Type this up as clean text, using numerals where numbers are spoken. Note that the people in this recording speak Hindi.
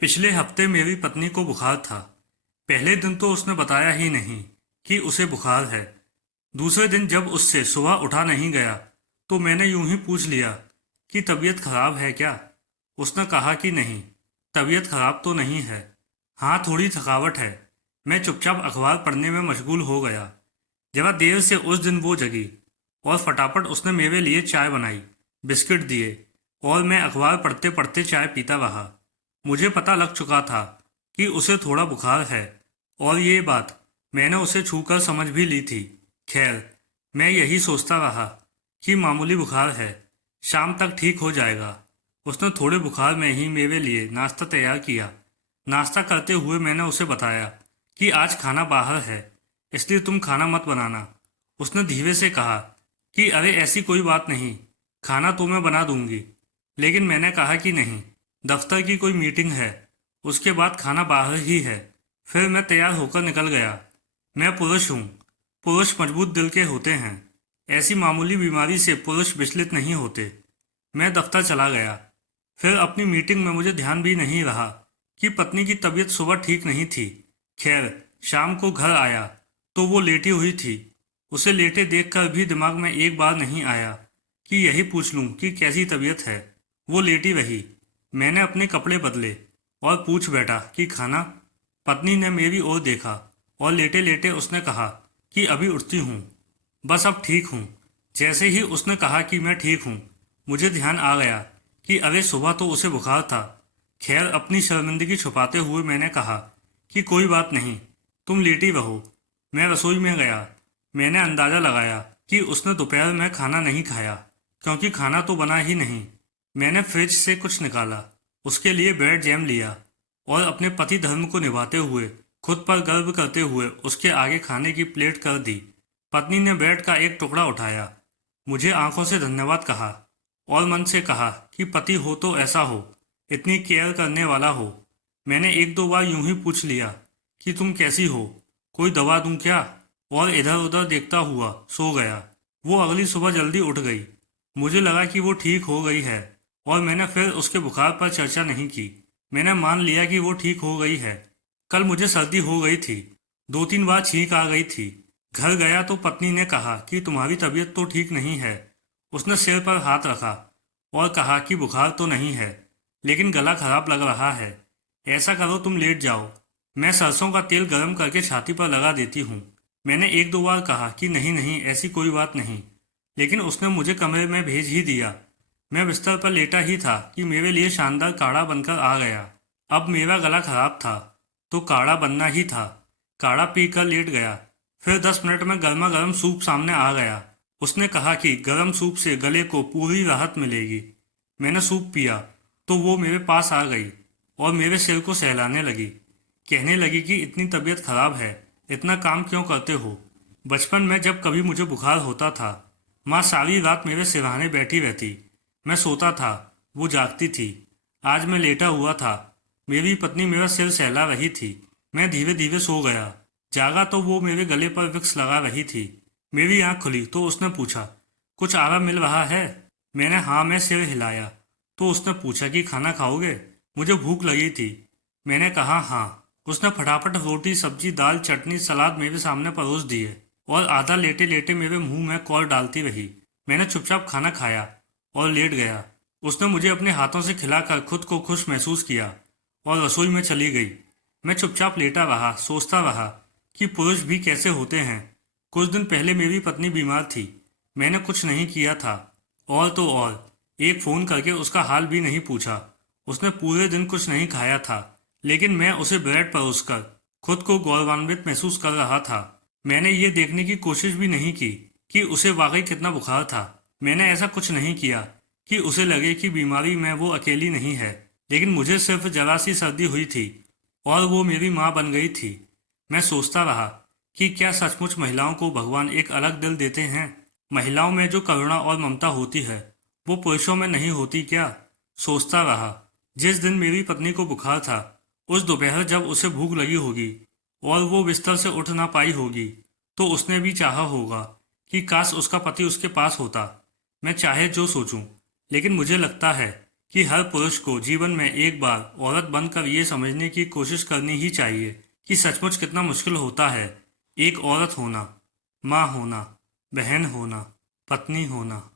पिछले हफ्ते मेरी पत्नी को बुखार था। पहले दिन तो उसने बताया ही नहीं कि उसे बुखार है। दूसरे दिन जब उससे सुबह उठा नहीं गया तो मैंने यूं ही पूछ लिया कि तबीयत खराब है क्या। उसने कहा कि नहीं, तबीयत खराब तो नहीं है, हाँ थोड़ी थकावट है। मैं चुपचाप अखबार पढ़ने में मशगूल हो गया। जरा देर से उस दिन वो जगी और फटाफट उसने मेरे लिए चाय बनाई, बिस्किट दिए और मैं अखबार पढ़ते पढ़ते चाय पीता रहा। मुझे पता लग चुका था कि उसे थोड़ा बुखार है और ये बात मैंने उसे छूकर समझ भी ली थी। खैर, मैं यही सोचता रहा कि मामूली बुखार है, शाम तक ठीक हो जाएगा। उसने थोड़े बुखार में ही मेरे लिए नाश्ता तैयार किया। नाश्ता करते हुए मैंने उसे बताया कि आज खाना बाहर है, इसलिए तुम खाना मत बनाना। उसने धीरे से कहा कि अरे ऐसी कोई बात नहीं, खाना तो मैं बना दूंगी। लेकिन मैंने कहा कि नहीं, दफ्तर की कोई मीटिंग है, उसके बाद खाना बाहर ही है। फिर मैं तैयार होकर निकल गया। मैं पुरुष हूँ, पुरुष मजबूत दिल के होते हैं। ऐसी मामूली बीमारी से पुरुष विचलित नहीं होते। मैं दफ्तर चला गया। फिर अपनी मीटिंग में मुझे ध्यान भी नहीं रहा कि पत्नी की तबीयत सुबह ठीक नहीं थी। खैर, शाम को घर आया तो वो लेटी हुई थी। उसे लेटे देखकर भी दिमाग में एक बार नहीं आया कि यही पूछ लूं कि कैसी तबीयत है। वो लेटी रही। मैंने अपने कपड़े बदले और पूछ बैठा कि खाना। पत्नी ने मेरी ओर देखा और लेटे लेटे उसने कहा कि अभी उठती हूँ, बस अब ठीक हूँ। जैसे ही उसने कहा कि मैं ठीक हूँ, मुझे ध्यान आ गया कि अरे सुबह तो उसे बुखार था। खैर, अपनी शर्मिंदगी छुपाते हुए मैंने कहा कि कोई बात नहीं, तुम लेटी रहो। मैं रसोई में गया। मैंने अंदाजा लगाया कि उसने दोपहर में खाना नहीं खाया, क्योंकि खाना तो बना ही नहीं। मैंने फ्रिज से कुछ निकाला, उसके लिए ब्रेड जैम लिया और अपने पति धर्म को निभाते हुए, खुद पर गर्व करते हुए उसके आगे खाने की प्लेट कर दी। पत्नी ने ब्रेड का एक टुकड़ा उठाया, मुझे आंखों से धन्यवाद कहा और मन से कहा कि पति हो तो ऐसा हो, इतनी केयर करने वाला हो। मैंने एक दो बार यूं ही पूछ लिया कि तुम कैसी हो, कोई दवा दूं क्या, और इधर उधर देखता हुआ सो गया। वो अगली सुबह जल्दी उठ गई। मुझे लगा कि वो ठीक हो गई है और मैंने फिर उसके बुखार पर चर्चा नहीं की। मैंने मान लिया कि वो ठीक हो गई है। कल मुझे सर्दी हो गई थी, 2-3 बार छींक आ गई थी। घर गया तो पत्नी ने कहा कि तुम्हारी तबीयत तो ठीक नहीं है। उसने सिर पर हाथ रखा और कहा कि बुखार तो नहीं है, लेकिन गला खराब लग रहा है। ऐसा करो, तुम लेट जाओ, मैं सरसों का तेल गर्म करके छाती पर लगा देती हूँ। मैंने एक दो बार कहा कि नहीं नहीं, ऐसी कोई बात नहीं, लेकिन उसने मुझे कमरे में भेज ही दिया। मैं बिस्तर पर लेटा ही था कि मेरे लिए शानदार काढ़ा बनकर आ गया। अब मेरा गला खराब था तो काढ़ा बनना ही था। काढ़ा पीकर लेट गया। फिर 10 मिनट में गर्मा गर्म सूप सामने आ गया। उसने कहा कि गर्म सूप से गले को पूरी राहत मिलेगी। मैंने सूप पिया तो वो मेरे पास आ गई और मेरे सिर को सहलाने लगी। कहने लगी कि इतनी तबीयत खराब है, इतना काम क्यों करते हो। बचपन में जब कभी मुझे बुखार होता था, माँ सारी रात मेरे सिरहाने बैठी रहती। मैं सोता था, वो जागती थी। आज मैं लेटा हुआ था, मेरी पत्नी मेरा सिर सहला रही थी। मैं धीरे धीरे सो गया। जागा तो वो मेरे गले पर विक्स लगा रही थी। मेरी आंख खुली तो उसने पूछा, कुछ आराम मिल रहा है। मैंने हाँ में सिर हिलाया तो उसने पूछा कि खाना खाओगे। मुझे भूख लगी थी। मैंने कहा हाँ। उसने फटाफट रोटी सब्जी दाल चटनी सलाद मेरे सामने परोस दिए और आधा लेटे लेटे मेरे मुंह में कौर डालती रही। मैंने चुपचाप खाना खाया और लेट गया। उसने मुझे अपने हाथों से खिलाकर खुद को खुश महसूस किया और रसोई में चली गई। मैं चुपचाप लेटा रहा, सोचता रहा कि पुरुष भी कैसे होते हैं। कुछ दिन पहले मेरी पत्नी बीमार थी। मैंने कुछ नहीं किया था, और तो और एक फ़ोन करके उसका हाल भी नहीं पूछा। उसने पूरे दिन कुछ नहीं खाया था, लेकिन मैं उसे ब्रेड परोसकर खुद को गौरवान्वित महसूस कर रहा था। मैंने ये देखने की कोशिश भी नहीं की कि उसे वाकई कितना बुखार था। मैंने ऐसा कुछ नहीं किया कि उसे लगे कि बीमारी में वो अकेली नहीं है। लेकिन मुझे सिर्फ जरा सी सर्दी हुई थी और वो मेरी माँ बन गई थी। मैं सोचता रहा कि क्या सचमुच महिलाओं को भगवान एक अलग दिल देते हैं। महिलाओं में जो करुणा और ममता होती है वो पुरुषों में नहीं होती क्या। सोचता रहा। जिस दिन मेरी पत्नी को बुखार था, उस दोपहर जब उसे भूख लगी होगी और वो बिस्तर से उठ ना पाई होगी, तो उसने भी चाहा होगा कि काश उसका पति उसके पास होता। मैं चाहे जो सोचूं, लेकिन मुझे लगता है कि हर पुरुष को जीवन में एक बार औरत बनकर ये समझने की कोशिश करनी ही चाहिए कि सचमुच कितना मुश्किल होता है एक औरत होना, माँ होना, बहन होना, पत्नी होना।